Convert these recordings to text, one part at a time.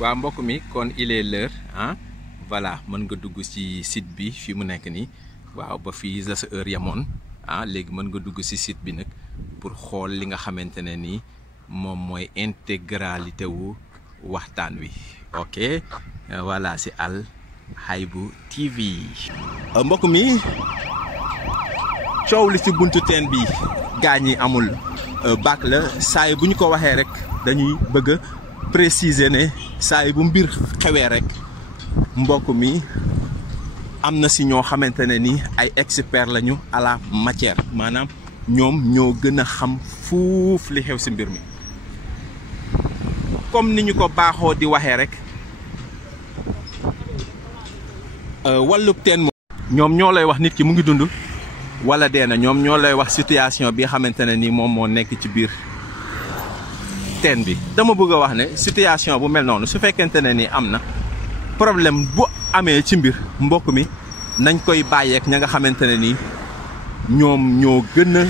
waa mbokk mi kon il est l'heure ah voilà mën nga dugg ci site bi fi mu nekk nii waaw ba fii la sa heure yamoon ah léegi mën nga dugg ci site bi nag pour xool li nga xamante ne nii moom mooy intégralité wu waxtaan wi ok voilà ci Al Haïbou TV. mbokk mi coow li ci buntu teen bi gaañ yi amul bac la saa yi bu ñu ko waxee rek dañuy bëgg préciser ne saa yi bu mbir xewee rek mbokk mi am na si ñoo xamante ne ni ay experts lañu à la matière maanaam ñoom ñoo gën a xam fuuf li xew si mbir mi comme ni ñu ko baaxoo di waxee rek wàllub teen moom ñoom ñoo lay wax nit ki mu ngi dund wala dee na ñoom ñoo lay wax situation bi xamante ne ni moom moo nekk ci biir teen bi dama bëgg a wax ne situation bu mel noonu su fekkente ne ni am na problème bu amee ci mbir mbokk mi nañ koy bàyyeek ña nga xamante ne ni ñoom ñoo gën a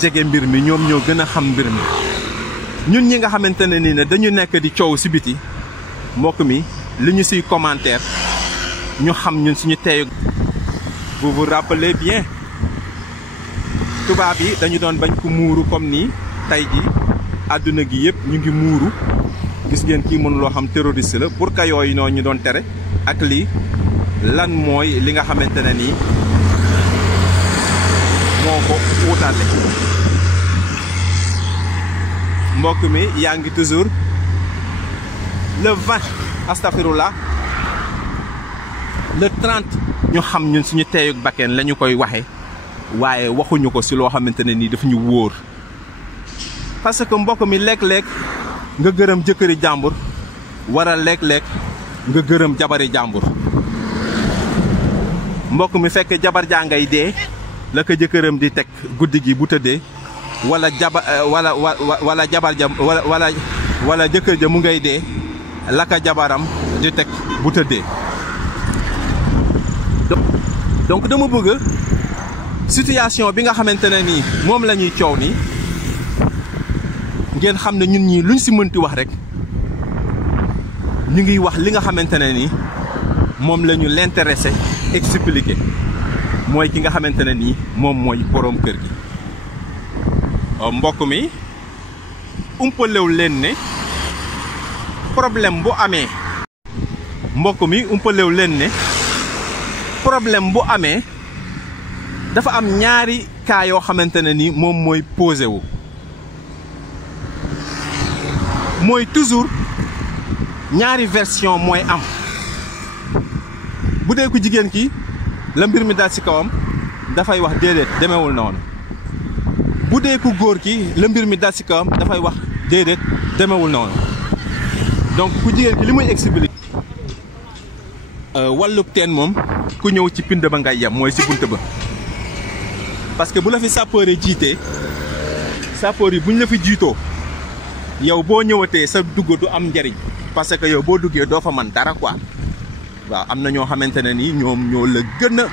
jege mbir mi ñoom ñoo gën a xam mbir mi ñun ñi nga xamante ne ni ne dañu nekk di coow si biti mbokk mi li ñu siy commentaire ñu xam ñun suñu teyu vous vous rappelez bien tubaab yi dañu doon bañ ko muuru comme nii tey ji àdduna gi yëpp ñu ngi muuru gis ngeen kii mënuloo xam terroriste la burka yooyu noonu ñu doon tere ak lii lan mooy li nga xamante ne nii moo ko wutale mbokk mi yaa ngi toujours le 20 astafirullah le 30 ñu xam ñun suñu teeyug bakkeen la ñu koy waxe waaye waxuñu ko si loo xamante ne nii dafa ñu wóor parce que mbokk mi léeg-léeg nga gërëm jëkkëri jàmbur wara léeg-léeg nga gërëm jabari jàmbur mbokk mi fekk jabar jaa ngay dee la ko jëkkëram di teg guddi gi bu tëddee wala jabar ja wala jëkkër ja mu ngay dee la ko jabaram di teg bu tëddee donc dama bëgg situation bi nga xamante ne nii moom la ñuy coow nii ngeen xam ne ñun ñii luñ si mënti wax rek ñu ngi wax li nga xamante ne nii moom la ñu l'intéressé expliqué mooy ki nga xamante ne nii moom mooy boroom kër gi. mbokk mi umpalew leen ne problème bu amee mbokk mi umpalew leen ne problème bu amee dafa am ñaari cas yoo xamante ne ni moom mooy posé wu mooy toujours ñaari version mooy am bu dee ku jigéen ki la mbir mi dal ci kawam dafay wax déedéet demewul noonu bu dee ku góor ki la mbir mi dal ci kawam dafay wax déedéet demewul noonu donc ku jigéen ki li muy expliquer wàllub teen moom ku ñëw ci pind ba ngay yem mooy ci bunt ba parce que bu la fi sapeur yi jiitee sapeur yi bu ñu la fi jiitoo yow boo ñëwatee sa dugg du am njariñ parce que yow boo duggee doo fa man dara quoi waaw am na ñoo xamante ne ni ñoom ñoo la gën a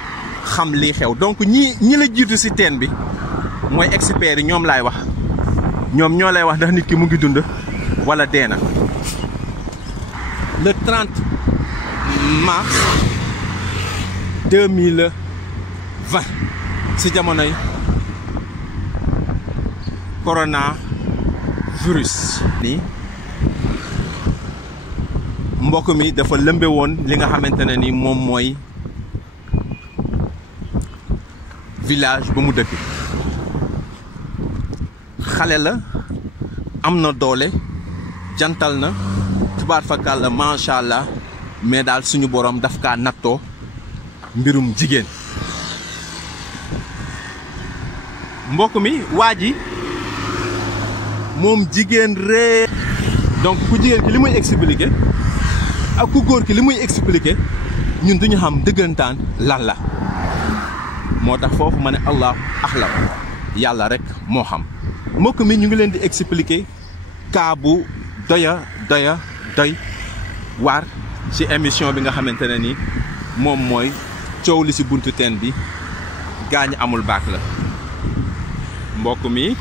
xam lii xew donc ñi la jiitu ci teen bi mooy experts yi ñoom laay wax ñoom ñoo lay wax ndax nit ki mu ngi dund wala dee na le 30 mars 2020 ci jamonoy coronavirus ni mbokk mi dafa lëmbe woon li nga xamante ne ni moom mooy village ba mu dëkk xale la am na doole jantal na tubaar fakal la macha allah mais daal suñu borom daf kaa nattoo mbirum jigéen mbokk mi waa ji moom jigéen ree donc ku jigéen ki li muy expliquer ak ku góor ki li muy expliquer ñun duñu xam dëggantaan lan la moo tax foofu ma ne allah axlam yàlla rek moo xam mbokk mi ñu ngi leen di expliquer cas bu doy waar ci émission bi nga xamante ne ni moom mooy coow li ci buntu teen bi gaañ amul baak la mbokk mi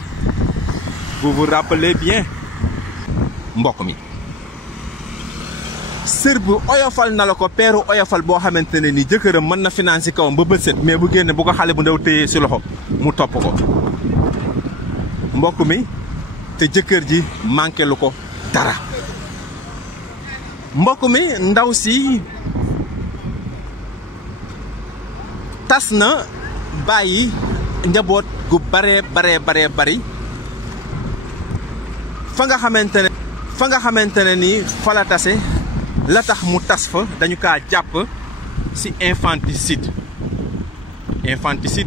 vous vous rappelez bien mbokk mi sër bu oyofal na la ko peeru oyofal boo xamante ne ni jëkkëram mën na financé kawam ba bët set mais bu génne bu ko xale bu ndaw téyee si loxo mu topp ko mbokk mi te jëkkër ji manqué lu ko dara mbokk mi ndaw si tas na bàyyi njaboot gu bare bari fa nga xamante ne ni fa la tase la tax mu tas fa dañu kaa jàpp ci infanticide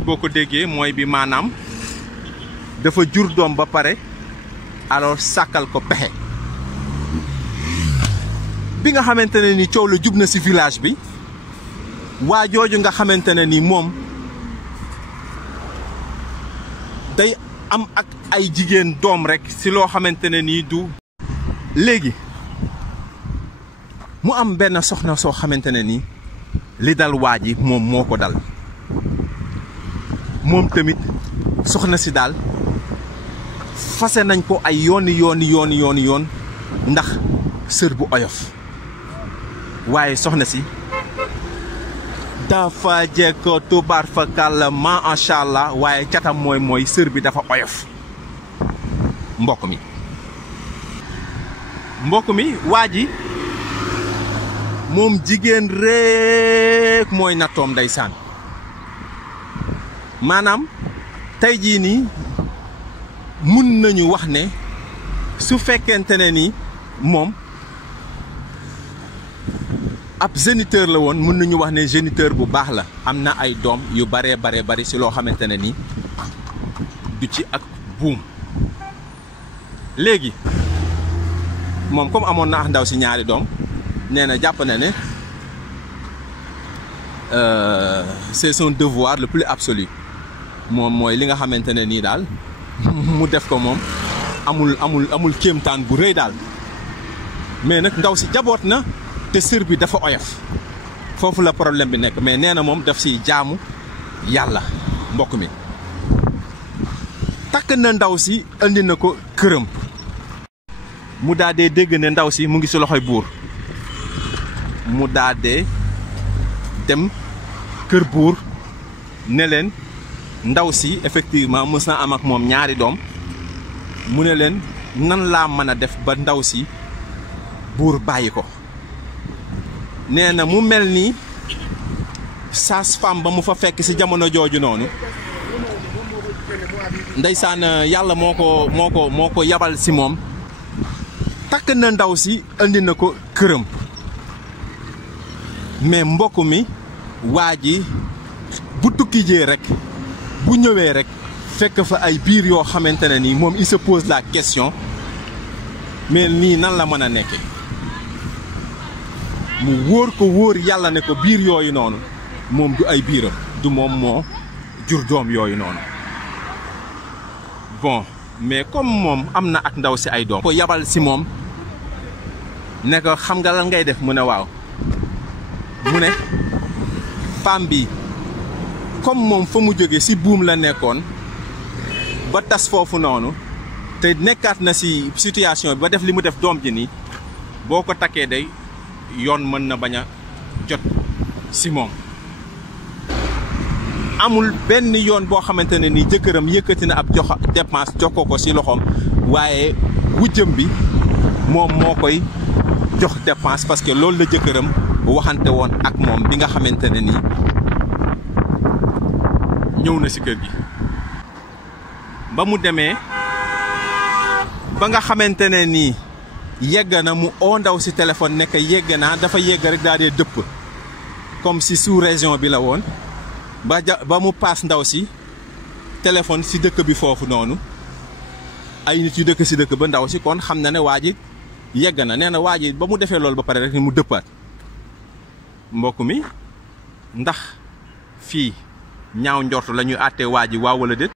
boo ko déggee mooy bi maanaam dafa jur doom ba pare alors sàkkal ko pexe bi nga xamante ne ni coow la jub na ci village bi waa jooju nga xamante ne ni moom day am ak ay jigéen doom rek ci loo xamante ne nii du léegi mu am benn soxna soo xamante ne ni li dal waa ji moom moo ko dal moom tamit soxna si daal fase nañ ko ay yoon ndax sër bu oyof waaye soxna si dafa jekko tubaar fa kàlla macha allah waaye catam mooy sër bi dafa oyof mbokk mi waa ji moom jigéen rekk mooy nattoom ndeysaan maanaam tey jii nii mun nañu wax ne su fekkente ne ni moom ab géniteur la woon mën nañu wax ne géniteur bu baax la am na ay doom yu bari ci loo xamante ne ni du ci ak buum léegi moom comme amoon na ak ndaw si ñaari doom nee na jàpp na ne c'est son devoir le plus absolu moom mooy li nga xamante ne nii daal mu def ko moom amul kéemtaan bu rëy daal mais nag ndaw si jaboot na te sër bi dafa oyof foofu la problème bi nekk mais nee na moom daf siy jaamu yàlla mbokk mi takk na ndaw si andi na ko këram mu daa dee dégg ne ndaw si mu ngi si loxoy buur mu daa dee dem kër buur ne leen ndaw si effectivement mës na am ak moom ñaari doom mu ne leen nan laa mën a def ba ndaw si buur bàyyi ko nee na mu mel ni sage-femme ba mu fa fekk ci jamono jooju noonu ndeysaan yàlla moo ko yabal ci moom takk na ndaw si andi na ko këram mais mbokk mi waa ji bu tukki jee rek bu ñëwee rek fekk fa ay biir yoo xamante ne nii moom il se pose la question mais nii nan la mën a nekke mu wóor ko wóor yàlla ne ko biir yooyu noonu moom du ay biiram du moom moo jur doom yooyu noonu bon mais comme moom am na ak ndaw si ay doom ko yabal si moom ne ko xam nga lan ngay def mu ne waaw mu ne femme bi comme moom fa mu jóge si buum la nekkoon ba tas foofu noonu te nekkaat na si situation bi ba def li mu def doom ji nii boo ko takkee day yoon mën na bañ a jot si moom amul benn yoon boo xamante ne ni jëkkëram yëkkati na ab jox dépense jox ko si loxoom waaye wujjëm bi moom moo koy jox dépense parce que loolu la jëkkëram waxante woon ak moom bi nga xamante ne ni ñëw na si kër gi ba mu demee ba nga xamante ne nii yegg na mu oo ndaw si téléphone nekk yegg naa dafa yegg rek daal di dëpp comme si sous région bi la woon ba mu paas ndaw si téléphone si dëkk bi foofu noonu ay nit yu dëkk si dëkk ba ndaw si kon xam na ne waa ji yegg na nee na waa ji ba mu defee loolu ba pare rek ni mu dëppaat mbokk mi ndax fii ñaaw njort la ñuy àttee waa ji waaw wala déet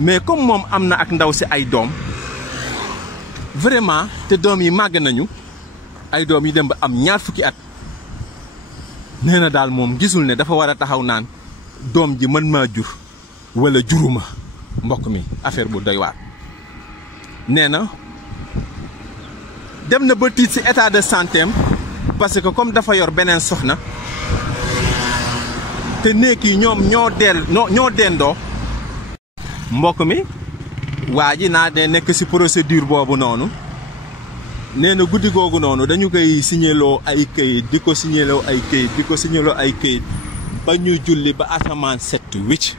mais comme moom am na ak ndaw si ay doom vraiment te doom yi màgg nañu ay doom yi dem ba am 20 at nee na daal moom gisul ne dafa war a taxaw naan doom ji mën maa jur wala juruma mbokk mi affaire bu doy waar nee na dem na ba tiit ci état de santé am parce que comme dafa yor beneen soxna te néeg yi ñoom ñoo dendoo mbokk mi waa ji naa de nekk ci procédure boobu noonu nee na guddi googu noonu dañu koy signéloo ay këyit di ko signéloo ay këyit di ko signéloo ay këyit ba ñu julli ba asamaan set wicc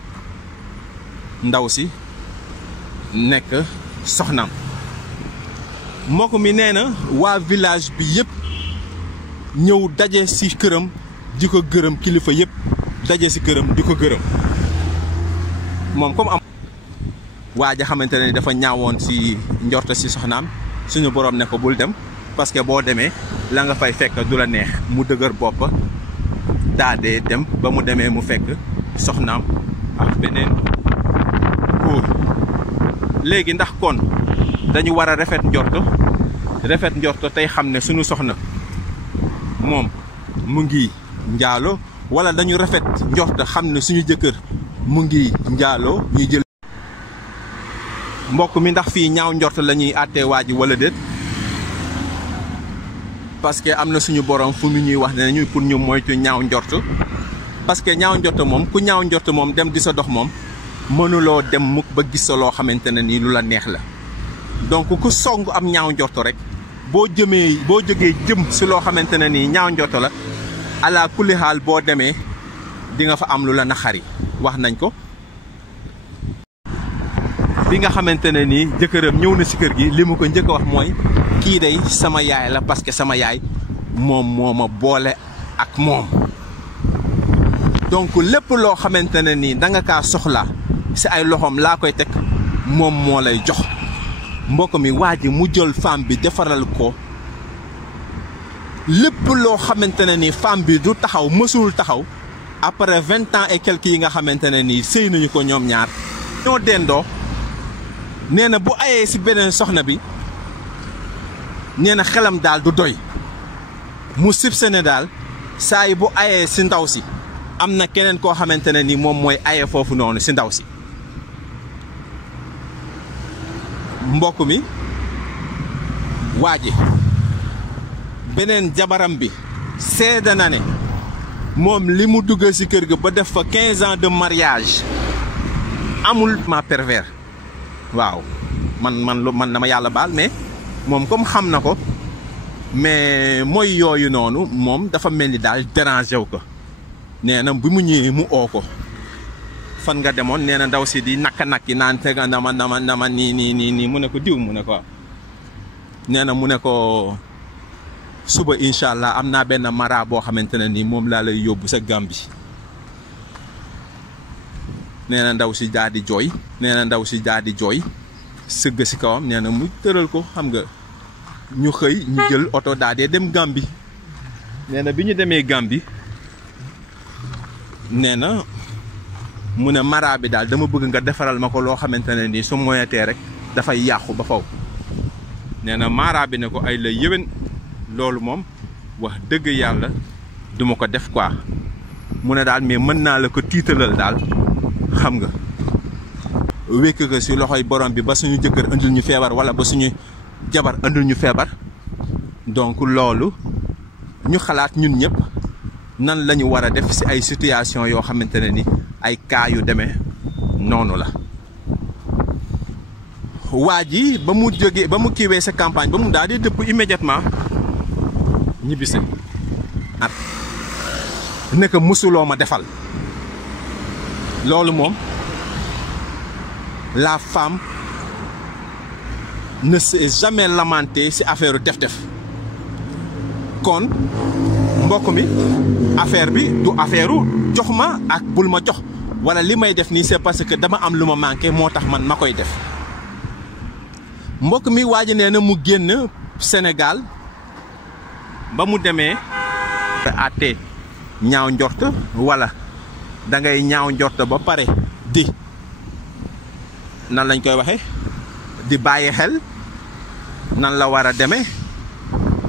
ndaw si nekk soxnaam mbokk mi nee na waa village bi yëpp ñëw daje ci këram di ko gërëm kilifa yëpp daje ci këram di ko gërëm moom comme am waa ja xamante ne dafa ñaawoon ci njorte ci soxnaam suñu borom ne ko bul dem parce que boo demee la nga fay fekk du la neex mu dëgër bopp daa dee dem ba mu demee mu fekk soxnaam ak beneen góor léegi ndax kon dañu war a rafet njorto tey xam ne suñu soxna moom mu ngi njaalo wala dañu rafet njorto xam ne suñu jëkkër mu ngi njaaloo ñuy jël mbokk mi ndax fii ñaaw njort la ñuy àttee waa ji wala déet parce que am na suñu borom fu mu ñuy wax ne ñu pour ñu moytu ñaaw njort parce que ñaaw njort moom ku ñaaw njort moom dem di sa dox moom mënuloo dem mukk ba gis sa loo xamante ne nii lu la neex la donc ku song am ñaaw njort rek boo jógee jëm si loo xamante ne nii ñaaw njort la ala kulli xaal boo demee di nga fa am lu la naxari wax nañ ko bi nga xamante ne nii jëkkëram ñëw na si kër gi li mu ko njëkk a wax mooy kii day sama yaay la parce que sama yaay moom moo ma boole ak moom donc lépp loo xamante ne nii da nga kaa soxla si ay loxoom laa koy teg moom moo lay jox mbokk mi waa ji mu jël femme bi defaral ko lépp loo xamante ne nii femme bi du taxaw mësul taxaw après 20 ans et quelques yi nga xamante ne nii sëy nañu ko ñoom ñaar ñoo dendoo nee na bu ayee si beneen soxna bi nee na xelam daal du doy mu sibsene daal saa yi bu ayee si ndaw si am na keneen koo xamante ne ni moom mooy aye foofu noonu si ndaw si mbokk mi waa ji beneen jabaram bi seede na ne moom li mu dugg si kër ga ba def fa 15 ans de mariage amul ma pervers waaw man na ma yàlla baal mais moom comme xam na ko mais mooy yooyu noonu moom dafa mel ni daal dérangé wu ko nee na bi mu ñëwee mu oo ko fan nga demoon nee na ndaw si di nakki naan tega nama nii mu ne ko diw mu ne ko nee na mu ne ko suba incha allah am naa benn mara boo xamante ne nii moom laa lay yóbbu sa Gàmbi nee na ndaw si daal di jooy sëgg si kawam nee na mu tëral ko xam nga ñu xëy ñu jël oto daal di dem Gàmbi nee na bi ñu demee Gàmbi nee na mu ne mara bi daal dama bëgg nga defaral ma ko loo xamante ne nii su moyetee rek dafay yàqu ba faw nee na mara bi ne ko ay la yéwén loolu moom wax dëgg yàlla duma ko def quoi mu ne daal mais mën naa la ko tiitalal daal xam nga wékk ko si loxoy borom bi ba suñu jëkkër andil ñu feebar wala ba suñu jabar andil ñu feebar donc loolu ñu xalaat ñun ñëpp nan la ñu war a def si ay situation yoo xamante ne ni ay cas yu demee noonu la waa ji ba mu jógee ba mu kiiwee sa campagne ba mu daal di dëpp immédiatement ñibbisi at nekk mësuloo ma defal loolu moom la femme ne s'est jamais lamentée ci affaire def-def kon mbokk mi affaire bi du affaire jox ma ak bul ma jox wala li may def nii c'est parce que dama am lu ma manqué moo tax man ma koy def mbokk mi waa ji nee na mu génn Sénégal ba mu demee àtte ñaaw njort wala da ngay ñaaw njort ba pare di nan lañ koy waxe di bàyyi xel nan la war a demee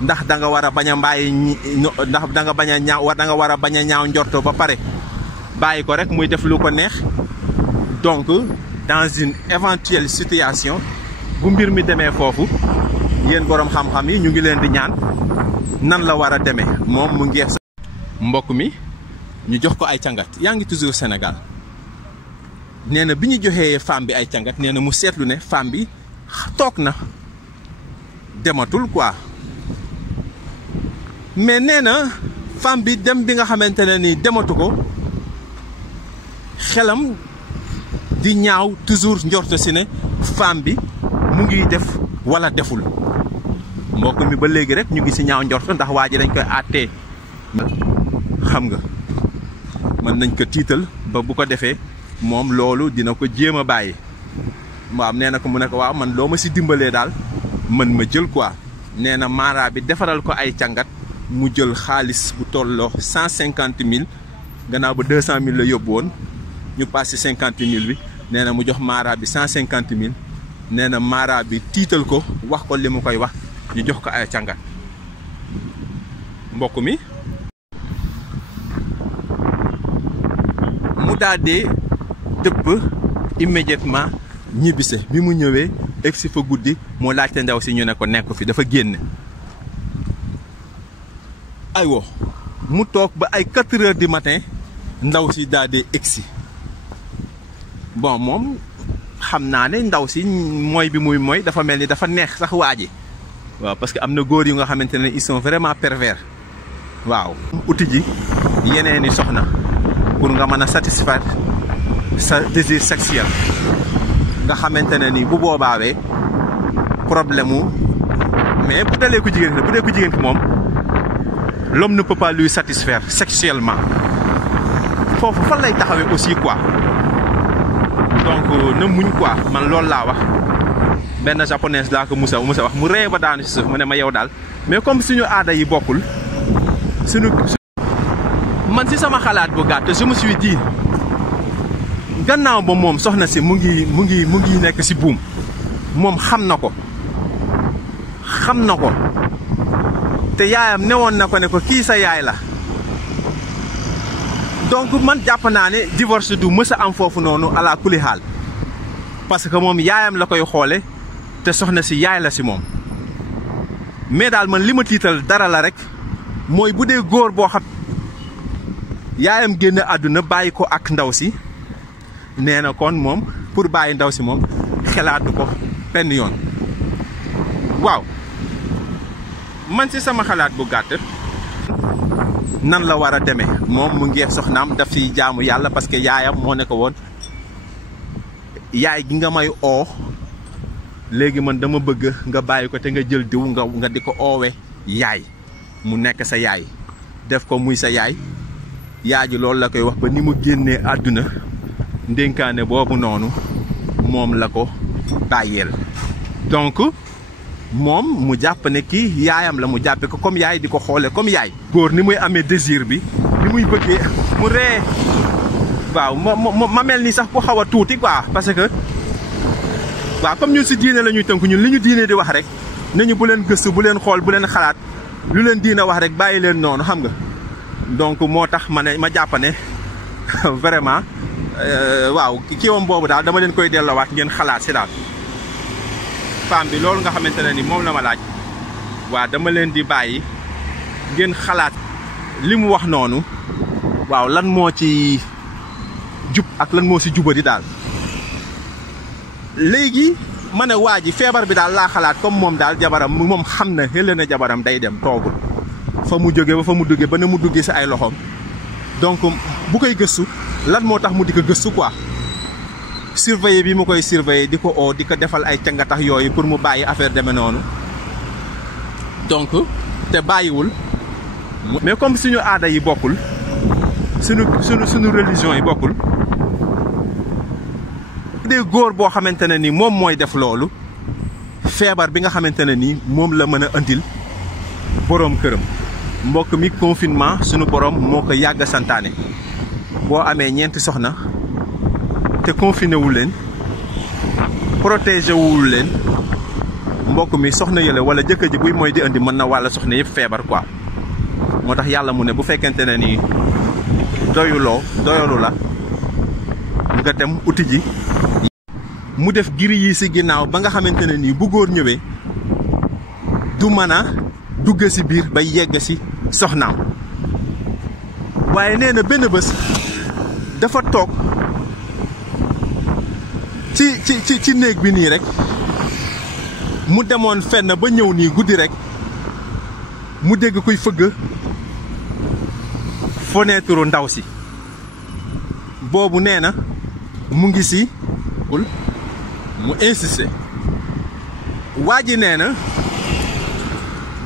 ndax da nga war a bañ a ndax da nga bañ a ñaaw da nga war a bañ a ñaaw njort ba pare bàyyi ko rek muy def lu ko neex donc dans une éventuelle situation bu mbir mi demee foofu yéen borom xam-xam yi ñu ngi leen di ñaan nan la war a demee moom mu ngeex sa mbokk mi ñu jox ko ay càngat yaa ngi toujours Sénégal nee na bi ñu joxee femme bi ay càngat nee na mu seetlu ne femme bi toog na dematul quoi mais nee na femme bi dem bi nga xamante ne ni dematu ko xelam di ñaaw toujours njorto si ne femme bi mu ngi def wala deful mbokk mi ba léegi rek ñu ngi si ñaaw njorto ndax waa ji dañ koy àttee xam nga mën nañ ko tiital ba bu ko defee moom loolu dina ko jéem a bàyyi waaw nee na ko mu ne ko waaw man loo ma si dimbalee daal mën ma jël quoi nee na mara bi defaral ko ay càngat mu jël xaalis bu tolloo 150 000 gannaaw ba 200 000 la yóbbu woon ñu passé 50 000 bi nee na mu jox mara bi 150 000 nee na mara bi tiital ko wax ko li mu koy wax ñu jox ko ay càngat mbokk mi mu daal di dëpp immédiatement ñibbise bi mu ñëwee egsi fa guddi mu laajte ndaw si ñu ne ko nekk fi dafa génn aywa mu toog ba ay 4 heures du matin ndaw si daal di egsi bon moom xam naa ne ndaw si mooy bi muy mooy dafa mel ni dafa neex sax waa ji waaw parce que am na góor yu nga xamante ne ils sont vraiment pervers waaw uti ji yeneen i soxna pour nga mën a satisfaire sa désir sexuel nga xamante ne ni bu boobaawee problème mu mais bu dalee ko jigéen bu dee ko jigéen ki moom l'homme ne peut pas lui satisfaire sexuellement foofu fan lay taxawee aussi quoi donc na muñ quoi man loolu laa wax benn japonaise laa ko musa wax mu ree ba daanu si suuf mu ne ma yow daal mais comme suñu aada yi bokkul suñu man si sama xalaat bu gàtt je me suis dit gannaaw ba moom soxna si mu ngi nekk si buum moom xam na ko te yaayam newoon na ko ne ko kii sa yaay la donc man jàpp naa ne divorce du mës a am foofu noonu ala kuli xaal parce que moom yaayam la koy xoole te soxna si yaay la si moom mais daal man li ma tiital dara la rek mooy bu dee góor boo xam yaayam génn àdduna bàyyi ko ak ndaw si nee na kon moom pour bàyyi ndaw si moom xelaatu ko benn yoon waaw man si sama xalaat bu gàtt nan la war a demee moom mu ngeex soxnaam daf fi jaamu yàlla parce que yaayam moo ne ko woon yaay gi nga may oo léegi man dama bëgg nga bàyyi ko te nga jël diw nga di ko oowe yaay mu nekk sa yaay def ko muy sa yaay yaay ji loolu la koy wax ba ni mu génnee àdduna ndénkaane boobu noonu moom la ko bàyyeel donc moom mu jàpp ne kii yaayam la mu jàppe ko comme yaay di ko xoole comme yaay góor ni muy amee désir bi ni muy bëggee mu ree waaw ma mel ni sax ku xaw a tuuti quoi parce que waaw comme ñun si diine la ñuy tënk ñun li ñu diine di wax rek nañu bu leen gëstu bu leen xool bu leen xalaat lu leen diine wax rek bàyyi leen noonu xam nga donc moo tax ma jàpp ne vraiment waaw kiiwam boobu daal dama leen koy delloowaat ngeen xalaat si daal femme bi loolu nga xamante ne ni moom la ma laaj waaw dama leen di bàyyi ngeen xalaat li mu wax noonu waaw lan moo ci jub ak lan moo si jubadi daal léegi ma ne waa ji feebar bi daal laa xalaat comme moom daal jabaram moom xam na xële na jabaram day dem toogul fa mu jóge ba fa mu duggee ba ne mu duggee si ay loxoom donc bu koy gëstu lan moo tax mu di ko gëstu quoi surveiller bi mu koy surveiller di ko oo di ko defal ay cangatax yooyu pour mu bàyyi affaire demee noonu donc te bàyyiwul mais comme suñu aada yi bokkul suñu religion yi bokkul dee góor boo xamante ne ni moom mooy def loolu feebar bi nga xamante ne ni moom la mën a andil boroom këram mbokk mi confinement suñu borom moo ko yàgg santaane boo amee ñeenti soxna te confiné wul leen protégé wul leen mbokk mi soxna yële wala jëkkër ji buy mooy di andi mën na wàlla soxna yëpp feebar quoi moo tax yàlla mu ne bu fekkente ne ni doyalu la nga dem uti ji mu def giri yi si ginnaaw ba nga xamante ne nii bu góor ñëwee du mën a dugg si biir ba yegg si soxnaam waaye nee na benn bés dafa toog ci néeg bi nii rek mu demoon fenn ba ñëw nii guddi rek mu dégg kuy fëgg fenêtre ndaw si boobu nee na mu ngi si mu insisté waa ji nee na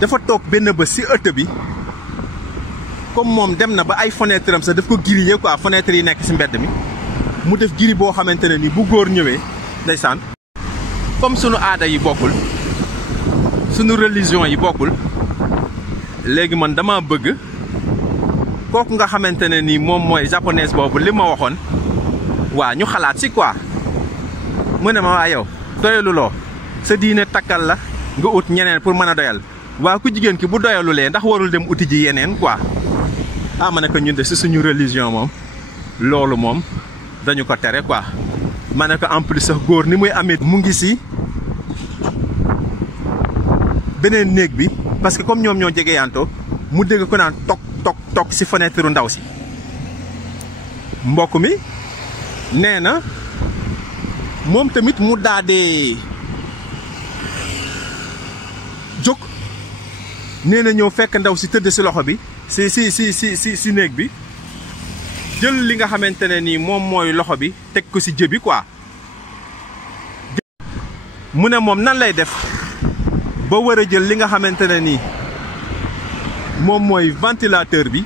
dafa toog benn bés si ëtt bi comme moom dem na ba ay fenêtre am sax daf ko grillé quoi fenêtre yi nekk si mbedd mi mu def giri boo xamante ne ni bu góor ñëwee ndeysaan comme sunu aada yi bokkul sunu religion yi bokkul léegi man dama bëgg kooku nga xamante ne ni moom mooy japonaise boobu li ma waxoon waa ñu xalaat si quoi mu ne ma waa yow doyaluloo sa diine takkal la nga ut ñeneen pour mën a doyal waa ku jigéen ki bu doyalulee ndax warul dem uti ji yeneen quoi ah ma ne ko ñun de si suñu religion moom loolu moom dañu ko tere quoi ma ne ko en plus sax góor ni muy amee mu ngi si beneen néeg bi parce que comme ñoom ñoo jege yaantoo mu dégg ko naan toog si fenêtre ndaw si mbokk mi nee na moom tamit mu daadee jóg nee na ñëw fekk ndaw si tëdd si loxo bi si néeg bi jël li nga xamante ne nii moom mooy loxo bi teg ko si jëbi quoi mu ne moom nan lay def ba war a jël li nga xamante ne nii moom mooy ventilateur bi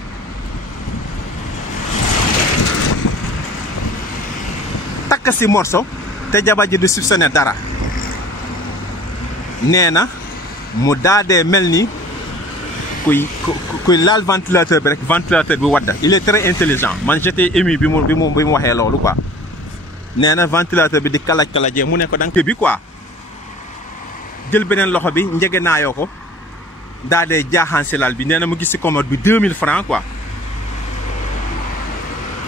takk si morso te jabar ji du soupçonné dara nee na mu daadee mel ni kuy laal ventilateur bi rek ventilateur bi wadda il est très intelligent man j'étais ému bi mu waxee loolu quoi nee na ventilateur bi di kalajee mu ne ko danga bi quoi jël beneen loxo bi njege naayoo ko daadee jaaxaan si lal bi nee na mu gis si commode bi 2000 francs quoi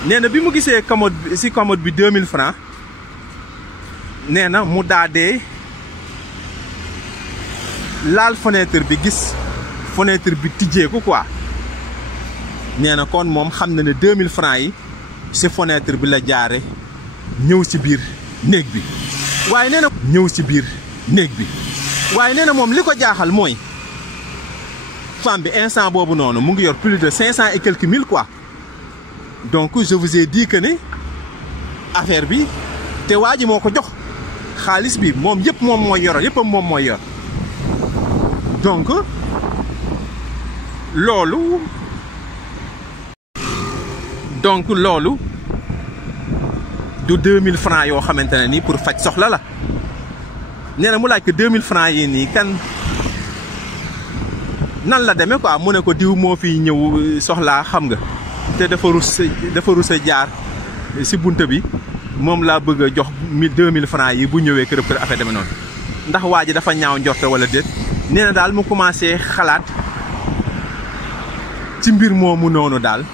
nee na bi mu gisee commode bi 2000 francs nee na mu daadee laal fenêtre bi gis fenêtre bi tijjeeku quoi nee na kon moom xam na ne 2000 francs yi si fenêtre bi la jaare ñëw si biir néeg bi waaye nee na waaye nee na moom li ko jaaxal mooy femme bi instant boobu noonu mu ngi yor plus de 500 et quelques mille quoi donc je vous ai dit que ne affaire bi te waa ji moo ko jox xaalis bi moom yëpp moom mooy yor yëppam moom mooy yor donc loolu du 2000 francs yoo xamante ne nii pour faj soxla la nee na mu laaj ko 2000 francs yi nii kan nan la demee quoi mu ne ko diw moo fi ñëw soxlaa xam nga te dafa rus a jaar si bunte bi moom laa bëgg a jox 2000 francs yi bu ñëwee kërëb kër affaire demee noonu ndax waa ji dafa ñaaw njorte wala déet nee na daal mu commencé xalaat ci mbir moomu noonu daal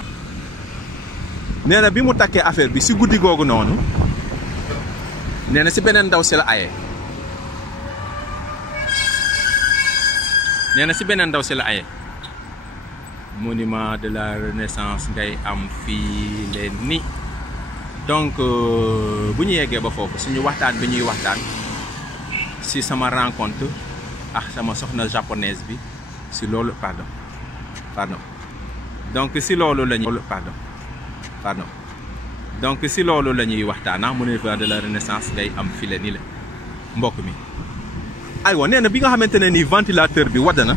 nee na bi mu takkee affaire bi si guddi googu noonu nee na si beneen ndaw si la aye monument de la Renaissance ngay am fii leen ni donc bu ñu yeggee ba foofu suñu waxtaan bi ñuy waxtaan si sama rencontre ak sama soxna japonaise bi si loolu pardon donc si loolu la ñuy donc si loolu la ñuy waxtaan monument de la Renaissance ngay am fii leen ni la mbokk mi aywa nee na bi nga xamante ne nii ventilateur bi wadd na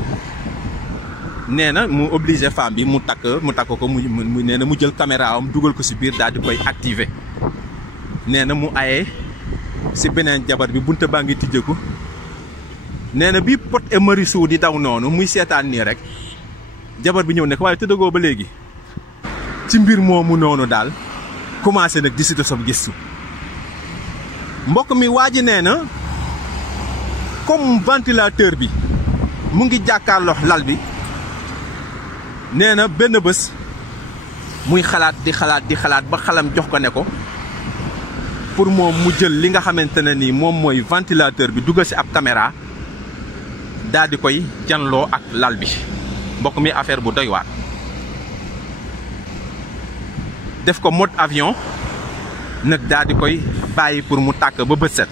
nee na mu obligé femme bi mu takk ko mu nee na mu jël caméra am dugal ko si biir daal di koy activer nee na mu aye si beneen jabar bi bunte baa ngi tijjeeku nee na bi Pod et Marichou di daw noonu muy seetaan nii rek jabar bi ñëw ne ko waaye tëddagoo ba léegi ci mbir moomu noonu daal commencé nag di si def gëstu mbokk mi waa ji nee na comme ventilateur bi mu ngi jàkkaarloo lal bi nee na benn bés muy xalaat di xalaat ba xalam jox ko ne ko pour moom mu jël li nga xamante ne nii moom mooy ventilateur bi dugal si ab caméra daal di koy janloo ak lal bi mbokk mi affaire bu doy waar def ko mode avion nag daal di koy bàyyi pour mu tàkk ba bët set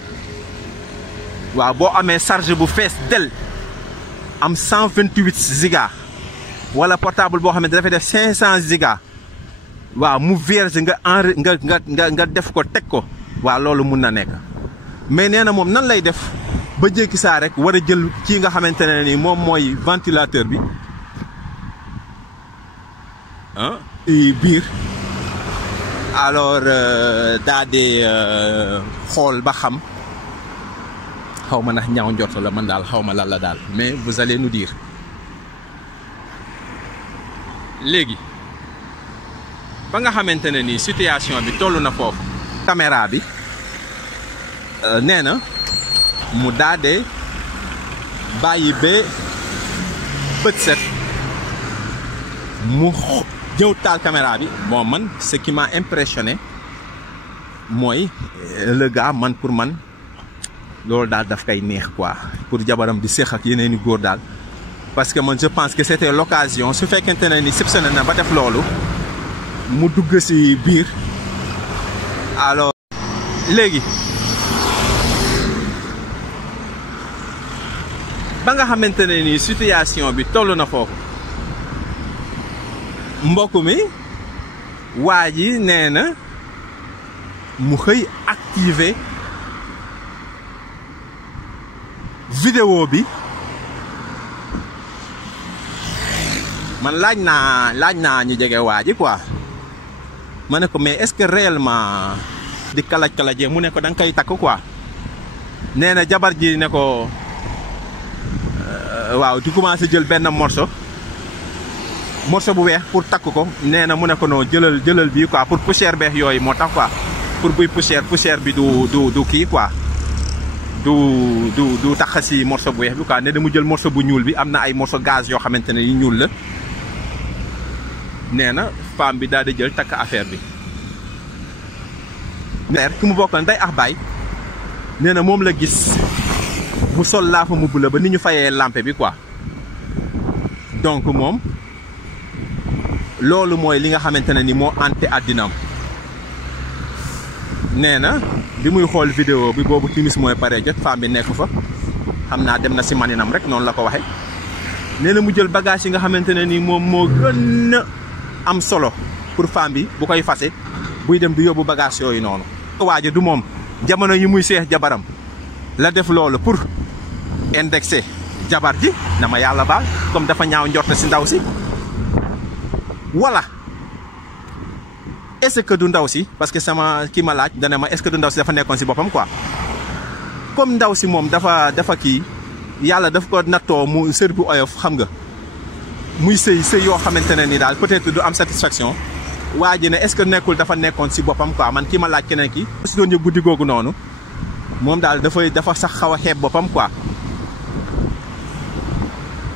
waaw boo amee charge bu fees del am 128 giga wala portable boo xamante dafay def 500 giga waaw mu vierge nga def ko teg ko waaw loolu mun na nekk mais nee na moom nan lay def ba jékki saa rek war a jël kii nga xamante ne ni moom mooy ventilateur bi biir alors daa dee xool ba xam xaw ma ndax ñaaw njort la man daal xaw ma lan la daal mais vous allez nous dire léegi ba nga xamante ne ni situation bi toll na foofu caméra bi nee na mu daa dee bàyyi ba bët set mu jëw taal caméra bi bon man ce qui m'a impressionné mooy le gars man pour man loolu daal daf koy neex quoi pour jabaram di séq ak yeneen i góor daal parce que man je pense que c'était l'occasion su fekkente ne ni soupçonné na ba def loolu mu dugg ci biir alors léegi ba nga xamante ne ni situation bi toll na foofu mbokk mi waa ji nee na mu xëy activer vidéo bi man laaj naa ñu jege waa ji quoi ma ne ko mais est-ce que réellement di kalaj-kalajee mu ne ko da nga koy takk quoi nee na jabar ji ne ko waaw di commencé jël benn morceau bu weex pour takk ko nee na mu ne ko non jëlal bii quoi pour poussière beex yooyu moo tax quoi pour buy poussière bi du kii quoi du tax si morceau bu weex bi quoi nee na mu jël morceau bu ñuul bi am na ay morceau gaz yoo xamante ne yu ñuul la nee na femme bi daal di jël takk affaire bi. ki mu bokkal day ax baay nee na moom la gis mu sol laa fa mu bula ba ni ñu fayee lampe bi quoi donc moom loolu mooy li nga xamante ne ni moo ante àddinaam nee na bi muy xool vidéo bi boobu timis mooy pare jot femme bi nekk fa xam naa dem na si maninam rek noonu la ko waxe nee na mu jël bagage yi nga xamante ne ni moom moo gën a am solo pour femme bi bu koy fase buy dem du yóbbu bagage yooyu noonu waaja du moom jamono yi muy seex jabaram la def loolu pour indexer jabar ji na ma yàlla baal comme dafa ñaaw njort si ndaw si wala est-ce que du ndaw si parce que sama kii ma laaj dana ma est-ce que du ndaw si dafa nekkoon si boppam quoi comme ndaw si moom dafa kii yàlla daf ko nattoo mu sër bu oyof xam nga muy sëy yoo xamante ne ni daal peut-être du am satisfaction waa ji ne est-ce que nekkul dafa nekkoon si boppam quoi man kii ma laaj keneen ki si doon yëg guddi googu noonu moom daal dafa sax xaw a xeeb boppam quoi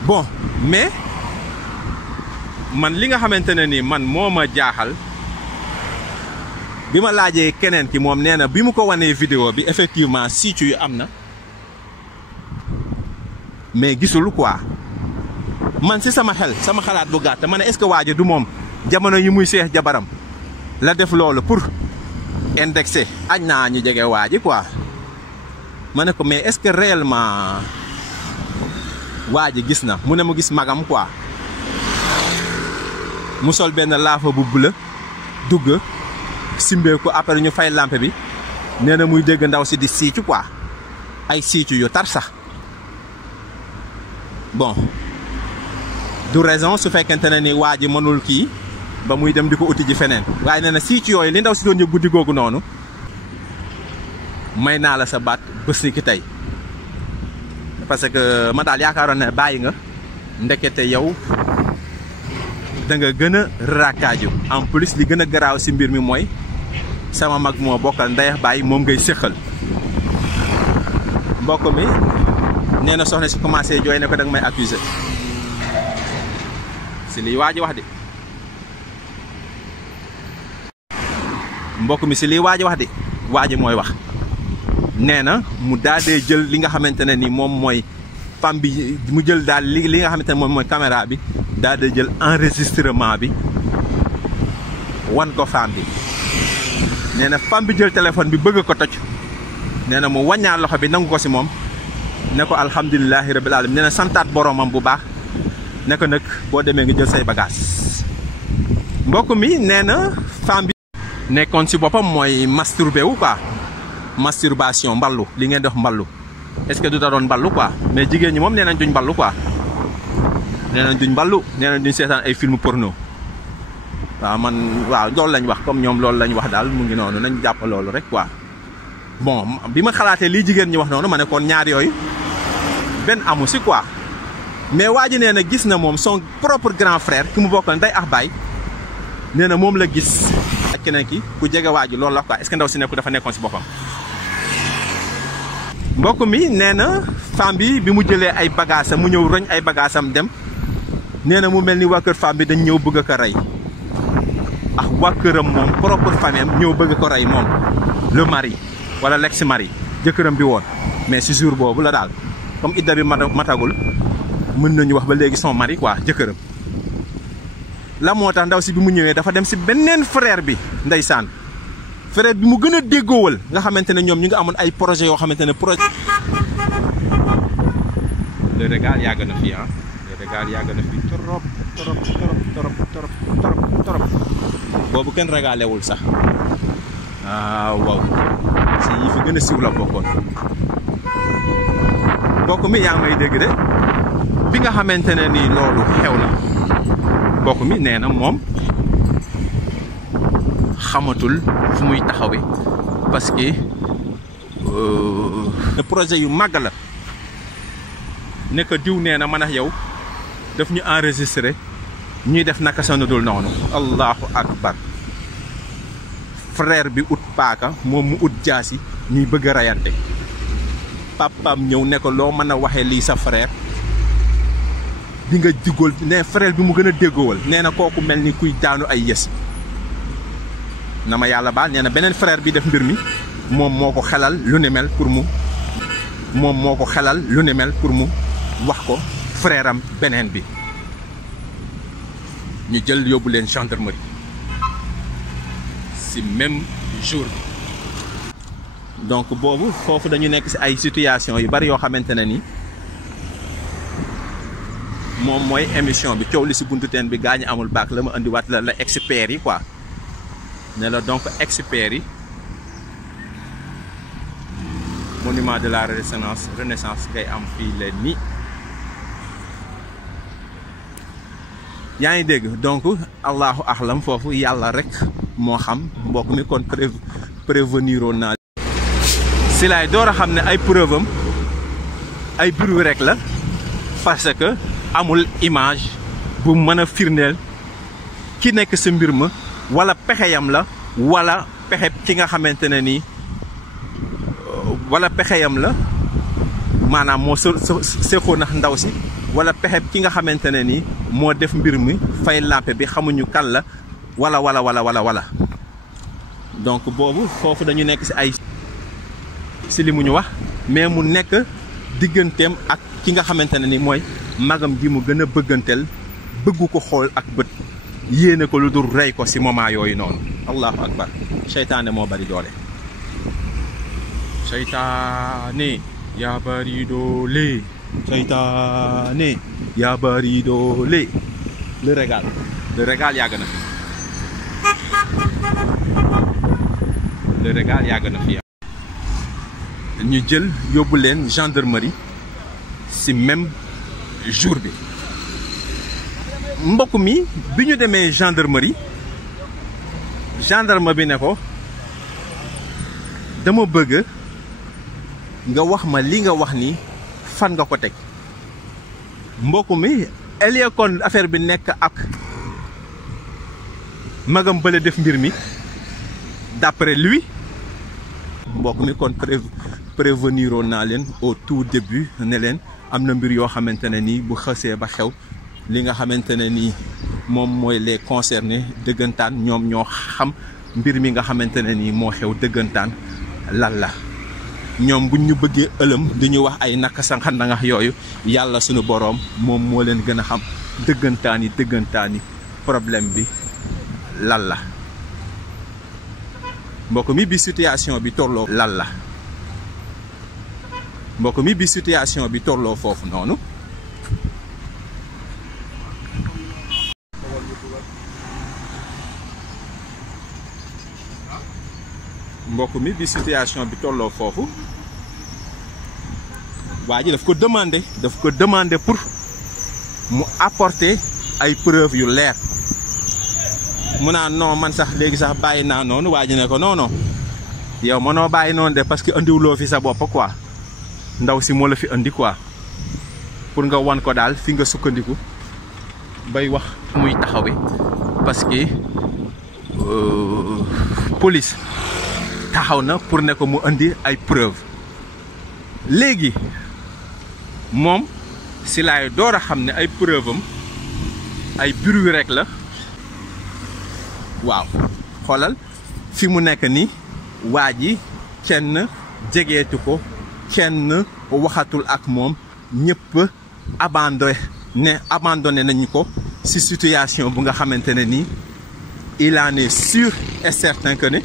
bon mais man li nga xamante ne ni man moo ma jaaxal bi ma laajee keneen ki moom nee na bi mu ko wanee vidéo bi effectivement siicu yu am na mais gisul quoi man si sama xalaat bu gàtt ma ne est-ce que waaja du moom jamono yi muy seex jabaram la def loolu pour indexer añ naa ñu jege waaji quoi ma ne ko mais est-ce que réellement waaji gis na mu ne mu gis magam quoi mu sol benn laafa bu bula dugg simbee ko après ñu fay lampe bi nee na muy dégg ndaw si di siicu quoi ay siicu yu tar sax bon du raison su fekkente ne ni waa ji mënul kii ba muy dem di ko uti ji feneen waaye nee na siicu yooyu li ndaw si doon yëg guddi googu noonu may naa la sa baat bés ni ki tey parce que ma daal yaakaaroon ne bàyyi nga ndekete yow da nga gën a rakkaaju en plus li gën a garaaw si mbir mi mooy sama mag moo bokkal ndeyax bàyyi moom ngay séqal mbokk mi nee na soxna si commencé jooy ne ko da nga may accuser si lii waa ji wax de mbokk mi si lii waa ji wax de waa ji mooy wax nee na mu daadee jël li nga xamante ne ni moom mooy femme bi mu jël daal li nga xamante ne moom mooy caméra bi daal di jël enregistrement bi wan ko femme bi. nee na femme bi jël téléphone bi bëgg ko toj nee na mu wàññaar loxo bi nangu ko si moom ne ko alhamdulilahi rabbil alamin nee na santaat boromam bu baax ne ko nag boo demee nga jël say bagages. mbokk mi nee na femme bi nekkoon si boppam mooy masturbé wu quoi masturbation mballu li ngeen dox mballu est-ce que du da doon mballu quoi mais jigéen ñi moom nee nañ duñ mballu quoi nee nañ duñ mballu nee nañ duñ seetaan ay film porno. waaw man waaw loolu lañ wax comme ñoom loolu lañ wax daal mu ngi noonu nañ jàpp loolu rek quoi. bon bi ma xalaatee lii jigéen ñi wax noonu ma ne kon ñaar yooyu benn amu si quoi mais waa ji nee na gis na moom son propre grand frère ki mu bokkal ndey ak baay nee na moom la gis. ak keneen ki ku jege waa ji loolu la quoi est-ce que ndaw si nekku dafa nekkoon si boppam. mbokk mi nee na femme bi mu jëlee ay bagaasam mu ñëw roñ ay bagaasam dem nee na mu mel ni waa kër femme bi dañ ñëw bëgg ko rey. ak waa këram moom propre famille am ñëw bëgg ko rey moom le mari wala l'ex mari jëkkëram bi woon mais si jour boobu la daal comme idda bi matagul mën nañu wax ba léegi son mari quoi jëkkëram. la moo tax ndaw si bi mu ñëwee dafa dem si beneen frère bi ndeysaan frère bi mu gën a déggoowal nga xamante ne ñoom ñu ngi amoon ay projet yoo xamante ne projet. le régal yàgg na fi le régal yàgg na fi trop. boobu kenn régalewul sax waaw si yi fi gën a siiw la bokkoon. mbokk mi yaa ngi may dégg de bi nga xamante ne nii loolu xew na mbokk mi nee na moom xamatul fu muy taxawe parce que projet yu màgg la ne ko diw nee na man ak yow daf ñu enregistré ñuy def naka sa dul noonu. allahu akbar frère bi ut paaka moom mu ut jaasi ñuy bëgg a rayante papaam ñëw ne ko loo mën a waxee lii sa frère bi nga jugal ne frère bi mu gën a déggoowal nee na kooku mel ni kuy daanu ay yës na ma yàlla baal nee na beneen frère bi def mbir mi moom moo ko xelal lu ne mel pour mu wax ko frère am beneen bi ñu jël yóbbu leen gendarmerie si même jour bi. donc boobu foofu dañu nekk si ay situation yu bari yoo xamante ne ni moom mooy émission bi coow li si buntu teen bi gaañu amul baak la ma indiwaat la experts yi quoi ne la donc experts yi monument de la renaissance ngay am fii leen ni yaa ngi dégg donc allahu ahlam foofu yàlla rek moo xam mbokk mi kon prévenir woon naa si laay door a xam ne ay preuve am ay bruit rek la parce que amul image bu mën a firndeel ki nekk sa mbir ma wala pexeyam la wala pexe ki nga xamante ne nii wala pexeyam la maanaam moo seqoo nax ndaw si wala pexe ki nga xamante ne nii moo def mbir mi fay lampe bi xamuñu kan la wala donc boobu foofu dañu nekk si ay si li mu ñu wax mais mu nekk digganteem ak ki nga xamante ne ni mooy magam ji mu gën a bëgganteel bëggu ko xool ak bët yéene ko lu dul rey ko si moment yooyu noonu. allahu akbar seytaane moo bari doole. seytaane yaa bari doole. seytaane yaa bari doole. le régal yàgg na fi. le régal yàgg na fi. ñu jël yóbbu leen gendarmerie ci même jour bi. mbokk mi bi ñu demee gendarme bi ne ko dama bëgg nga wax ma li nga wax ni fan nga ko teg. mbokk mi elie kon affaire bi nekk ak magam bële def mbir mi d'après lui. mbokk mi kon prévenir woon naa leen au tout début ne leen am na mbir yoo xamante ne nii bu xësee ba xew li nga xamante ne nii moom mooy les concernés dëggantaan ñoom ñoo xam mbir mi nga xamante ne nii moo xew dëggantaan lan la. ñoom buñ ñu bëggee ëlëm di ñu wax ay naka sanxandangax yooyu yàlla suñu boroom moom moo leen gën a xam dëggantaani problème bi lan la mbokk mi bi situation bi tolloo lan la mbokk mi bi situation bi tolloo foofu noonu mbokk mi bi situation bi tolloo foofu waa ji daf ko demander pour mu apporter ay preuves yu leer mu naan non man sax léegi sax bàyyi naa noonu waa ji ne ko non yow mënoo bàyyi noonu de parce que andiwuloo fi sa bopp quoi ndaw si moo la fi andi quoi pour nga wan ko daal fi nga sukkandiku bay wax muy taxawe parce que police taxaw na pour ne ko mu andi ay preuve léegi moom si laay door a xam ne ay preuve am ay bruit rek la waaw xoolal fi mu nekk ni waa ji kenn jegeetu ko kenn waxatul ak moom ñëpp abandonné nañu ko si situation bu nga xamante ne nii il en est sûr et certain que ne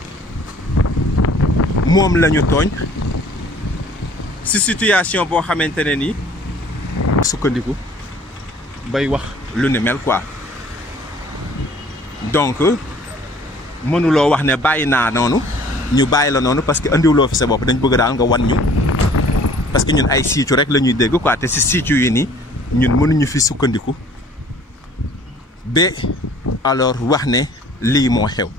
moom la ñu tooñ si situation boo xamante ne nii sukkandiku bay wax lu ne mel quoi donc mënuloo wax ne bàyyi naa noonu ñu bàyyi la noonu parce que andiwuloo fi sa bopp dañ bëgg daal nga wan ñu parce que ñun ay siicu rek la ñuy dégg quoi te si siicu yi nii ñun mënuñu fi sukkandiku ba alors wax ne lii moo xew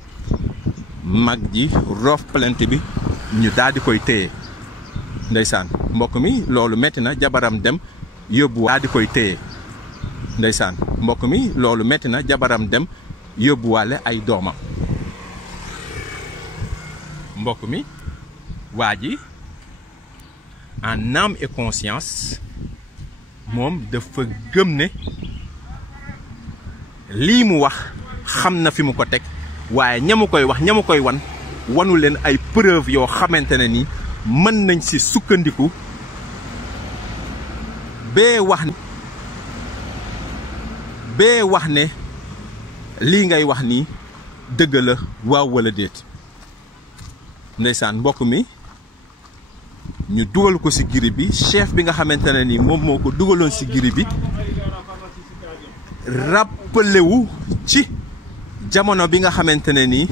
mag ji roof plainte bi ñu daal di koy téye ndeysaan mbokk mi loolu metti na jabaram dem yóbbu daal di koy téye ndeysaan mbokk mi loolu metti na jabaram dem yóbbuwaale ay doomam mbokk mi waa ji en âme et conscience moom dafa gëm ne lii mu wax xam na fi mu ko teg waaye ñamu koy wax ñamu koy wanu leen ay preuve yoo xamante ne ni mën nañ si sukkandiku bee wax ne lii ngay wax nii dëgg la waaw wala déet ndeysaan mbokk mi ñu dugal ko si giri bi chef bi nga xamante ne ni moom moo ko dugaloon si giri bi rappelé wu ci jamono bi nga xamante ne ni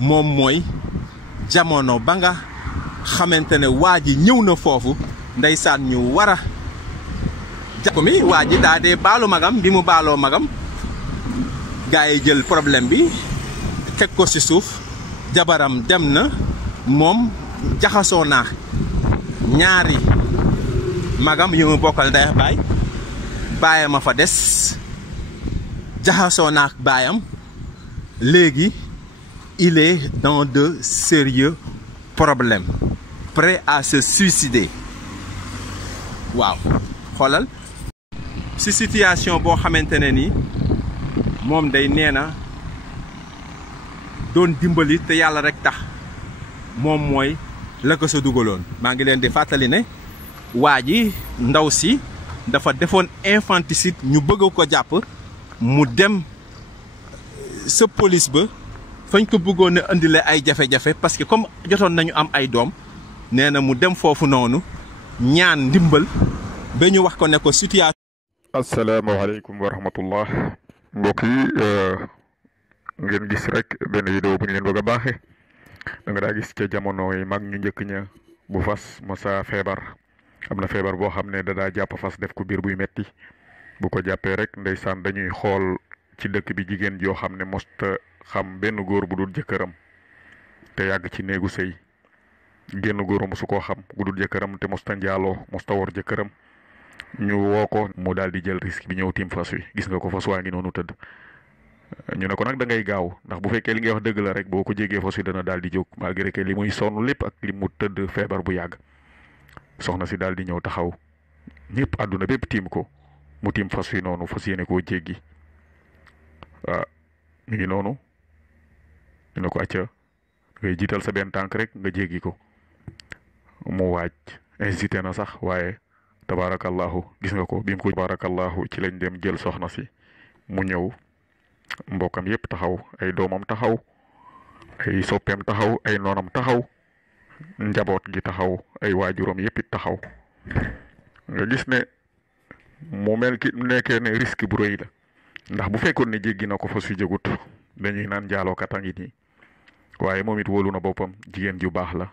moom mooy jamono ba nga xamante ne waa ji ñëw na foofu ndeysaan ñu war a jàpp mi waa ji daa dee baalu magam bi mu baaloo magam gaa yi jël problème bi teg ko ci suuf jabaram dem na moom jaxasoo naa ñaari magam yu mu bokkal ndey ak baay baayam a fa des jaxasoo naa ak baayam léegi il est dans de sérieux problèmes prêt à se suicider waaw xoolal ci situation boo xamante ne ni moom day nee na doon dimbali te yàlla rek tax moom mooy la ko sa dugaloon maa ngi leen di fàttali ne waa ji ndaw si dafa defoon infanticide ñu bëgg ko jàpp mu dem sa police ba fañ ko bëggoon a andile ay jafe-jafe parce que comme jotoon nañu am ay doom nee na mu dem foofu noonu ñaan ndimbal ba ñu wax ko ne ko situation. asalaamaaleykum wa rahmatullah mbokk yi ngeen gis rek benn vidéo bu ñu leen bëgg a baaxee da nga daa gis ca jamono yi mag ñu njëkk ña bu fas mosa feebar am na feebar boo xam ne da daa jàpp fas def ko biir buy metti bu ko jàppee rek ndeysaan dañuy xool ci dëkk bi jigéen joo xam ne mosta xam benn góor bu dul jëkkëram te yàgg ci néegu sëy génn góor mosu koo xam bu dul jëkkëram te mosta njaaloo mosta wor jëkkëram ñu woo ko mu daal di jël risque bi ñëw tiim fas wi gis nga ko fas waa ngi noonu tëdd ñu ne ko nag da ngay gaaw ndax bu fekkee li ngay wax dëgg la rek boo ko jégee fas wi dana daal di jóg malgré que li muy sonn lépp ak li mu tëdd feebar bu yàgg soxna si daal di ñëw taxaw ñëpp àdduna bépp tiim ko mu tiim fas wi noonu fas yéene koo jéggi waaw ñu ngi noonu ñu ne ko acca ngay jiital sa benn tànk rek nga jéggi ko mu waaj hésité na sax waaye tabaarakallahu gis nga ko bi mu ko tabaarakallahu ci lañ dem jël soxna si mu ñëw mbokkam yépp taxaw ay doomam taxaw ay soppeem taxaw ay noonam taxaw njaboot gi taxaw ay waajuram yépp it taxaw nga gis ne mu mel ki nekkee ne risque bu rëy la ndax bu fekkoon ne jéggi na ko fa su jëgut dañuy naan njaalookat a ngi nii waaye moom it wóolu na boppam jigéen ju baax la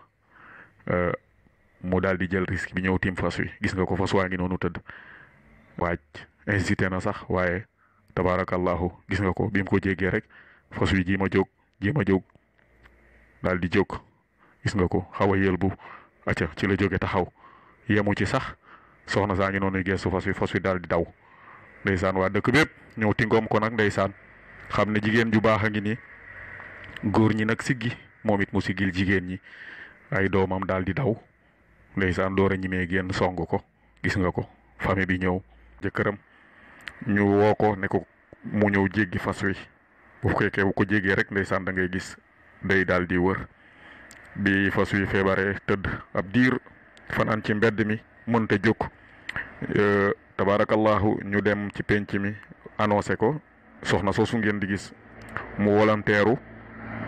mu daal di jël risque bi ñëw tim fas wi gis nga ko fas waa ngi noonu tëdd waaj hésité na sax waaye tabaarakallahu gis nga ko bi mu ko jéggee rek fas wi jéem a jóg daal di jóg gis nga ko xaw a yëlbu acca ci la jóge taxaw yemu ci sax soxna saa ngi noonu geestu fas wi daal di daw ndeysaan waa dëkk bépp ñëw tingoom ko nag ndeysaan xam ne jigéen ju baax a ngi nii góor ñi nag siggi moom it mu siggil jigéen ñi ay doomam daal di daw ndeysaan door a ñimee génn song ko gis nga ko famille bi ñëw jëkkëram ñu woo ko ne ko mu ñëw jéggi fas wi bu fekkee bu ko jéggee rek ndeysaan da ngay gis day daal di wër bi fas wi feebaree tëdd ab diir fanaan ci mbedd mi mënta jóg tabaarakallahu ñu dem ci penc mi annoncé ko soxna soosu ngeen di gis mu volontaire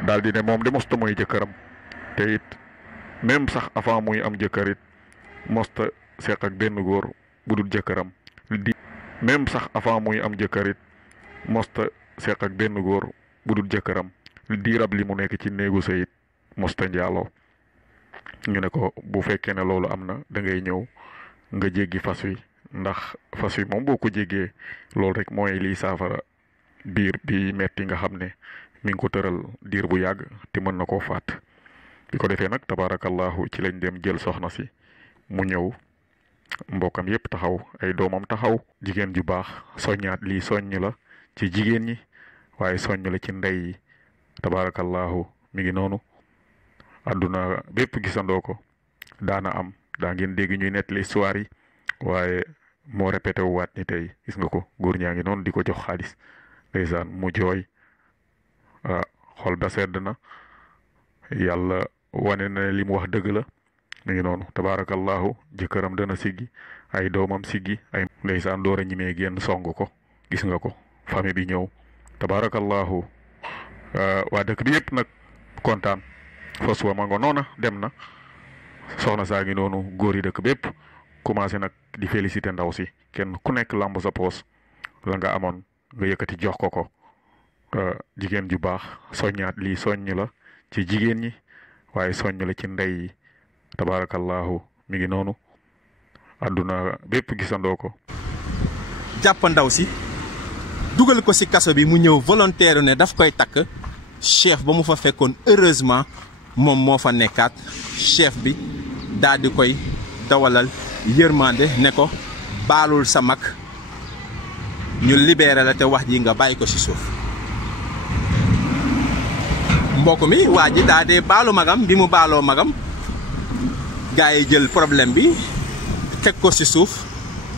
daal di ne moom de mosta mooy jëkkëram te it même sax avant muy am jëkkër it mosta seq ak benn góor bu dul jëkkëram même sax avant muy am jëkkër it mosta seq ak benn góor bu dul jëkkëram diirab li mu nekk ci néegu sëy it mosta njaaloo ñu ne ko bu fekkee ne loolu am na da ngay ñëw nga jéggi fas wi ndax fas wi moom boo ko jéggee loolu rek mooy liy saafara biir bi metti nga xam ne mi ngi ko tëral diir bu yàgg te mën na koo faat bi ko defee nag tabaarakallahu ci lañ dem jël soxna si mu ñëw mbokkam yépp taxaw ay doomam taxaw jigéen ju baax soññaat lii soññ la ci jigéen ñi waaye soññ la ci ndey yi tabaarakallahu mi ngi noonu àdduna bépp gisandoo ko daana am daa ngeen dégg ñuy nettali histoire yi waaye moo répété wu waat ni tey gis nga ko góor ñaa ngi noonu di ko jox xaalis ndeysaan mu jooy xol ba sedd na yàlla wane na li mu wax dëgg la mi ngi noonu tabaarakallahu jëkkëram dana siggi ay doomam siggi ay ndeysaan door a ñimee génn song ko gis nga ko famille bi ñëw tabaarakallahu waa dëkk bi yëpp nag kontaan fas wa ma nga noona dem na soxna saa ngi noonu góor yi dëkk bépp commencé nag di féliciter ndaw si kenn ku nekk lamb sa poos la nga amoon nga yëkkati jox ko jigéen ju baax soññaat lii soññ la ci jigéen ñi waaye soññ la ci ndey yi tabaarakallahu mi ngi noonu àdduna bépp gisandoo ko jàpp ndaw si dugal ko ci kaso bi mu ñëw volontaire ne daf koy takk chef ba mu fa fekkoon heureusement moom moo fa nekkaat chef bi daal di koy dawalal yërmande ne ko baalul sa mag ñu libéré la te wax ji nga bàyyi ko ci suuf mbokk mi waa ji daa dee baalu magam bi mu baaloo magam gars yi jël problème bi teg ko ci suuf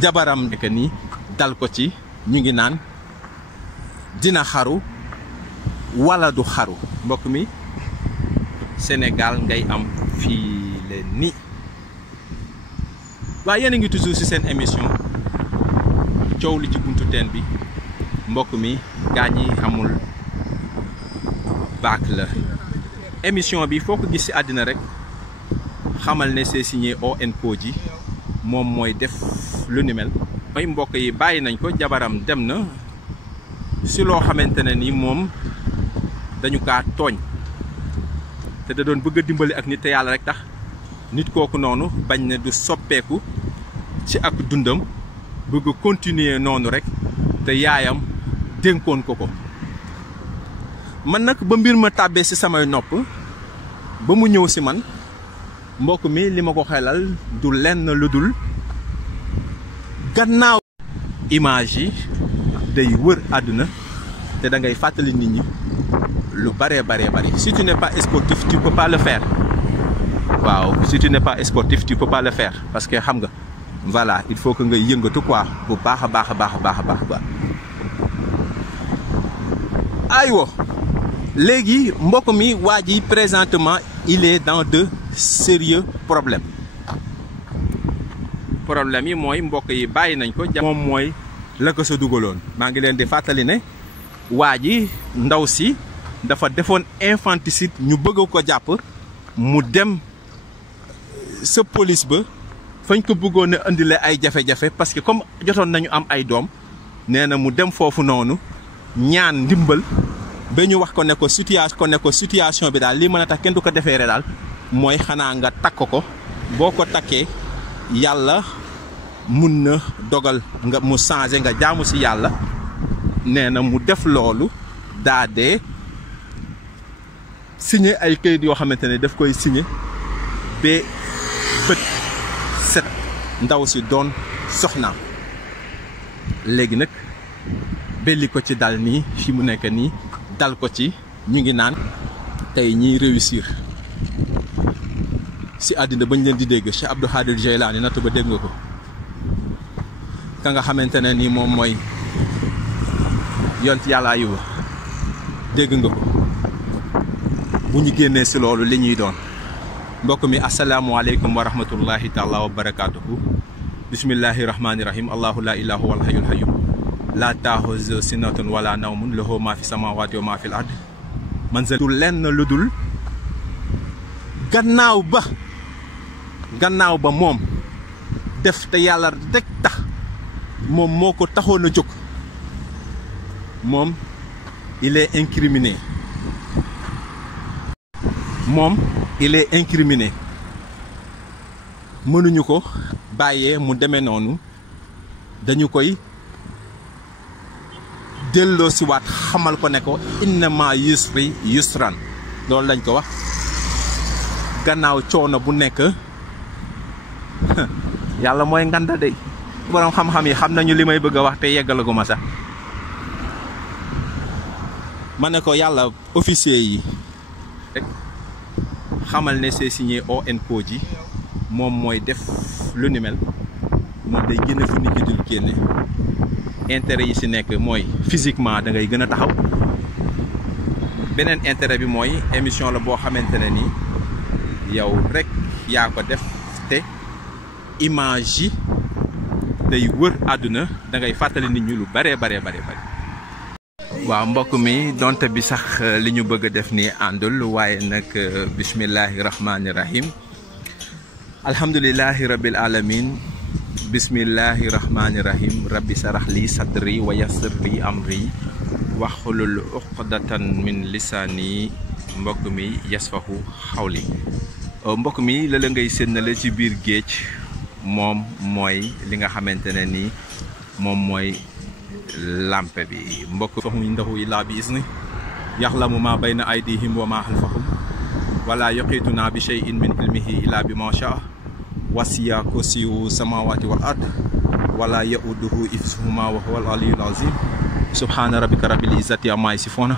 jabaram nekk nii dal ko ci ñu ngi naan dina xaru wala du xaru mbokk mi Sénégal ngay am fii la ni waaye yéen a ngi toujours ci seen émission coow li ci buntu teen bi mbokk mi gaa ñi xamul baak la émission bi foo ko gis ci àddina rek xamal ne c'est signé ONPOJ moom mooy def lu ni mel mooy mbokk yi bàyyi nañ ko jabaram dem na ci loo xamante ne ni moom dañu kaa tooñ te da doon bëgg a dimbali ak nit te yàlla rek tax nit kooku noonu bañ ne du soppeeku ci ak dundam bëgg continuer noonu rek te yaayam dénkoon ko ko man nag ba mbir ma tàbbee ci samay nopp ba mu ñëw ci man mbokk mi li ma ko xelal du lenn lu dul gannaaw image yi day wër àdduna te da ngay fàttali nit ñi lu bare si tu n'es pas sportif tu peux pas le faire waaw si tu n'es pas sportif tu peux pas le faire parce que xam nga voilà il faut que nga yëngatu quoi bu baax a baax aywa léegi mbokk mi waa ji présentement il est dans de sérieux problèmes problème yi mooy mbokk yi bàyyi nañ ko moom mooy la ko sa dugaloon. maa ngi leen di fàttali ne waa ji ndaw si dafa defoon infanticide ñu bëgg ko jàpp mu dem sa police ba fañ ko bëggoon a indile ay jafe-jafe parce que comme jotoon nañu am ay doom nee na mu dem foofu noonu ñaan ndimbal ba ñu wax ko ne ko situation bi daal lii mën a tax kenn du ko defeere daal mooy xanaa nga takk ko boo ko takkee yàlla mun na dogal nga mu changé nga jaamu si yàlla nee na mu def loolu daa dee signé ay kayit yoo xamante ne daf koy signé ba bët set ndaw si doon soxnaam léegi nag belli ko ci dal nii fi mu nekk nii dal ko ci ñu ngi naan tey ñiy réussir si àddina bañ leen di dégg Cheikh Abdou Khadir Jeylaani nattu ba dégg nga ko ka nga xamante ne nii moom mooy yont yàlla Ayuba dégg nga ko bu ñu génnee si loolu li ñuy doon mbokk mi asalaamualeykum wa rahmatullahi taala wa barakaatuhu bismillahi rahmaani rahim allahu la ilaha wal hayyul hayyum laa taaxuzu sinatun wala nawmun lahu maa fi samawati wa maa fi l ard man sa lenn lu dul gannaaw ba moom def te yàlla rek tax moom moo ko taxoon a jóg moom il est incriminé mënuñu ko bàyyee mu demee noonu dañu koy delloo si waat xamal ko ne ko innama yusri yusran loolu lañ ko wax gannaaw coono bu nekk yàlla mooy nganda de borom xam-xam yi xam nañu li may bëgg a wax te yeggalagu ma sax ma ne ko yàlla officier yi rek xamal ne c'est signé ONCO ji moom mooy def lu ni mel moom day génne fu nit ñi dul génne intérêt yi si nekk mooy physiquement da ngay gën a taxaw beneen intérêt bi mooy émission la boo xamante ne nii yow rek yaa ko def te image yi day wër àdduna da ngay fàttali nit ñi lu bare. waaw mbokk mi donte bi sax li ñu bëgg a def nii àndul waaye nag bismillahi rahmaani rahim alhamdulillahi rabbil alamin bismillahi rahmaani rahim rabbi sarax li sadri wa yassir li amri waxlul uqdatan min lisaani mbokk mi yasfahu xawli mbokk mi la ngay séenale ci biir géej moom mooy li nga xamante ne ni moom mooy lampe bi mbokk fahum indahu illaa bi izni yaxlamu ma bayna aydihim wa ma xalfahum wala yuqiituna bi shay'in min ilmihi illaa bi ma shaa wasiya kursiyu samawati wal ard wala yauduhu ifsuhuma wa huwa al aliyyul azim subhana rabbika rabbil izzati amma yasifuna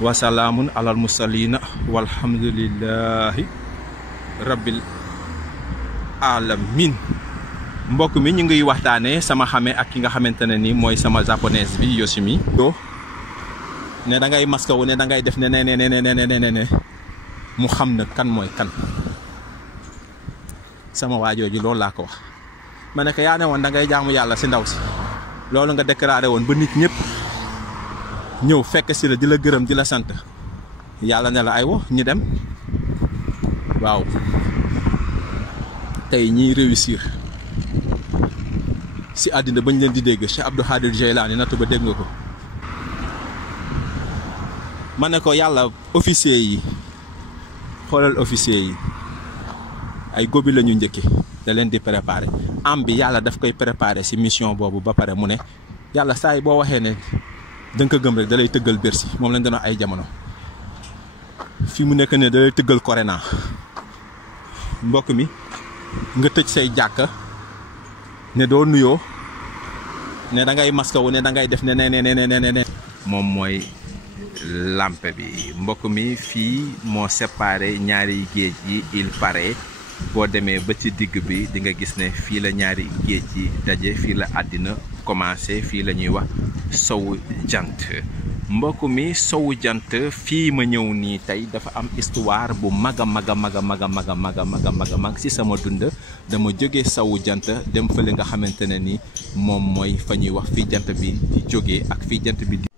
wa salaamun alal mursalina walhamdulillahi rabbil alamin mbokk mi ñu ngi waxtaanee sama xame ak ki nga xamante ne ni mooy sama japonaise bi Yoshimi ne da ngay maska wu ne da ngay def ne mu xam na kan mooy kan sama waajooju loolu laa ko wax ma ne ko yaa ne woon da ngay jaamu yàlla si ndaw si loolu nga déclaré woon ba nit ñëpp ñëw fekk si la di la gërëm di la sant yàlla ne la aywa ñu dem waaw tey ñiy réussir si àddina bañ leen di dégg Cheikh Abdou Khadir Jeylaani nattu ba dégg nga ko ma ne ko yàlla officier yi xoolal officier yi ay gobi la ñu njëkki da leen di préparer am bi yàlla daf koy préparer si mission boobu ba pare mu ne yàlla saa yi boo waxee ne da nga ko gëm rek da lay tëggal Bercy moom lañ doon ay jamono fi mu nekk ne da lay tëggal Corona mbokk mi nga tëj say jàkka ne doo nuyoo ne da ngay maska wu ne da ngay def ne moom mooy lampe bi mbokk mi fii moo séparé ñaari géej yi il paraît boo demee ba ci digg bi di nga gis ne fii la ñaari géej yi daje fii la àddina commencé fii la ñuy wax sowu jant mbokk mi sowu jant fii ma ñëw nii tey dafa am histoire bu mag ci sama dund. dama jóge sowu jant dem fële nga xamante ne ni moom mooy fa ñuy wax fii jant bi di jógee ak fii jant bi di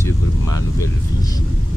suivre ma nouvelle vie.